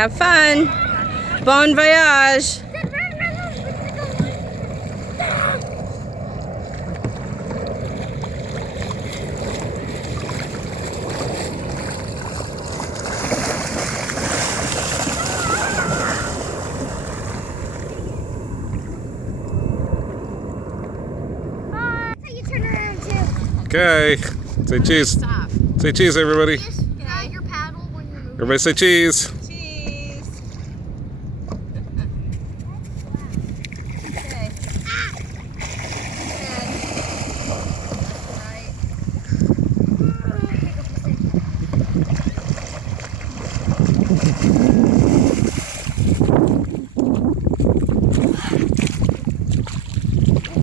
Have fun. Bon voyage. Okay. Say cheese. Stop. Say cheese, everybody. Just your paddle when you're moving. Everybody say cheese.